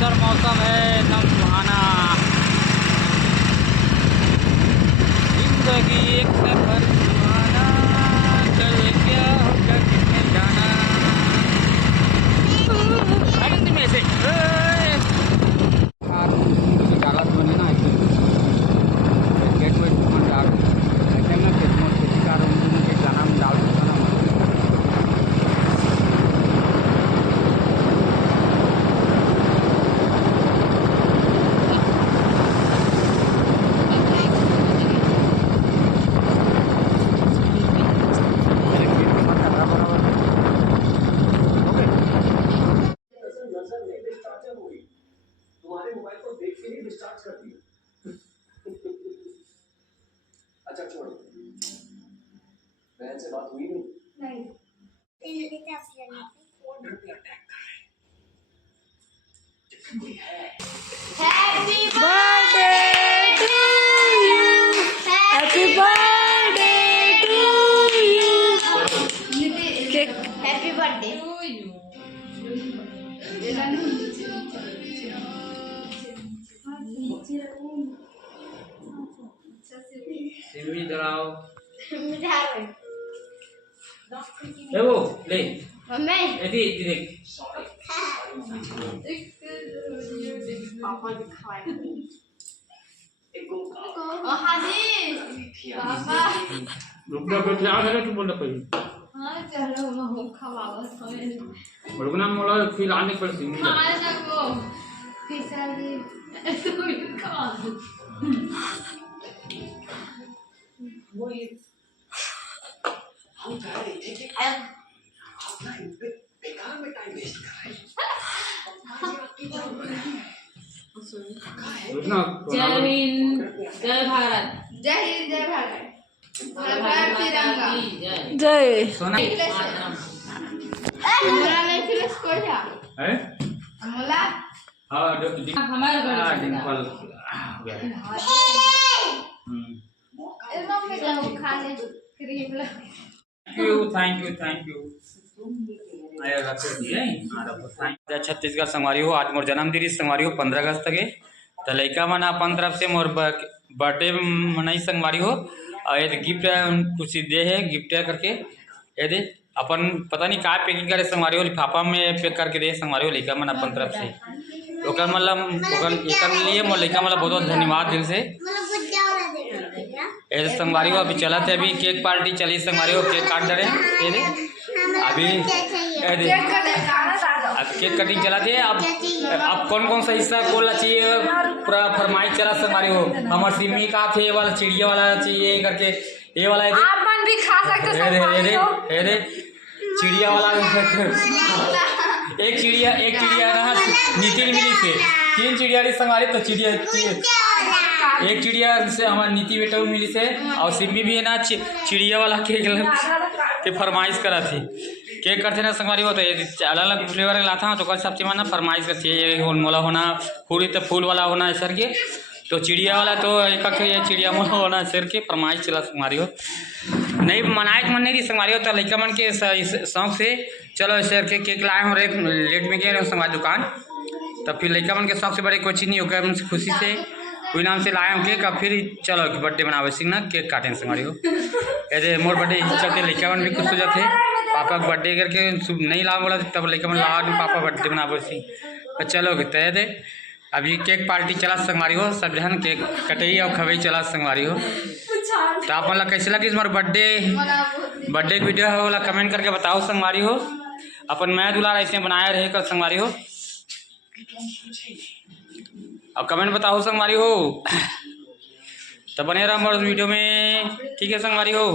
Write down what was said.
सुंदर मौसम है, एकदम सुहाना। जिंदगी एक सफर सुहाना, चले क्या होगा किसने जाना। अरे में से जाला बने ना ऐसे गेट वेट मन डाल ऐसे ना कि मोर खेती का रूम के जाना में डाल देना ना। तुम्हारे मोबाइल को देख के ही डिस्चार्ज कर दिया। अच्छा छोड़ो, बहन से बात हुई नहीं? Happy birthday to you. Happy birthday to you. Happy birthday to you. Simi दराव मिठाई ए वो ले मम्मी एदी देख पापा दिखाए ओ हाजी पापा रुकना बेटा आ गया तू बोल पड़ी हां चलो मैं खवावा सोए रुकना मोला फिर आने पर सिमी हां जाको फिसली तू खवा वो ये हम जा रहे थे कि आप ना इन पे बेकार में टाइम वेस्ट कर रहे हैं। आपकी जान रुकना जय हिंद जय भारत जय हिंद जय भारत भारत तिरंगा जय जय सोना हमरा नहीं फिर इसको जा है हमरा हां हमारे घर डिंपल एकदम में जाओ खाने क्रीम थैंक यू आया रख दिए जय छत्तीसगढ़ संगवारी हो। आज मोर जन्मदिन संगवारी हो 15 अगस्त के तो लड़का मन अपन तरफ से मोर बर्थडे मनाई संगवारी हो और ये गिफ्ट कुछ दे है गिफ्ट करके ये दे अपन पता नहीं का पैकिंग करे संगवारी हो लिफाफा में पैक करके दे संगवारी हो लड़का मन अपन तरफ से ओकर मतलब एकर लिए मोर लड़का मतलब बहुत बहुत धन्यवाद दिल से। ऐसे संगवारी हो अभी चला थे अभी केक पार्टी चली संगवारी हो केक काट दे अभी अब केक कटिंग चला थे। अब कौन कौन सा हिस्सा बोलना चाहिए पूरा फरमाइश चला संगवारी हो हमारे सिमी का थे ये वाला चिड़िया वाला चाहिए करके ये वाला आप मन भी खा सकते हो चिड़िया वाला एक चिड़िया ना नितिन मिली से 3 चिड़िया संगवारी तो चिड़िया एक चिड़िया से हमारे नीति बेटा मिली से और सिमी भी है ना चिड़िया वाला केक के फरमाइश करा थी केक करते ना संगवारी हो तो अलग अलग फ्लेवर लाता हूँ तो कल सब चीज़ ना फरमाइश करती है ये मोला होना पूरी तो फूल वाला होना है सर के तो चिड़िया वाला तो एक ये चिड़िया मोला होना सर के फरमाइश चला संगवारी हो नहीं मनाए मन नहीं रही संगवारी हो तो लड़का मन के शौक से चलो सर के केक लाए हो लेट में गए संगवारी दुकान तब फिर लड़का मन के शौक से बड़े कोई चीज़ नहीं होगा उनसे खुशी से कोई नाम से लाए हो केक अब फिर चलो बर्थडे बनावे सिंह ना केक काटे संगवारी हो ऐसे मोर बर्थडे चलते लड़का मन भी खुश हो जाते पापा बर्थडे करके नहीं ला बोला तब लड़का मन ला पापा बर्थडे बनावे सिंह चलो तय दे अभी केक पार्टी चला संगवारी हो सब जन केक कटई और खवई चला संगवारी हो तो आप मतलब कैसे लगी हमारे बर्थडे वीडियो हो वाला कमेंट करके बताओ संगवारी हो अपन मैं दुलार ऐसे बनाया रहे कर संगवारी हो अब कमेंट बताओ संगवारी हो तो बने रहा हमारे वीडियो में ठीक है संगवारी हो।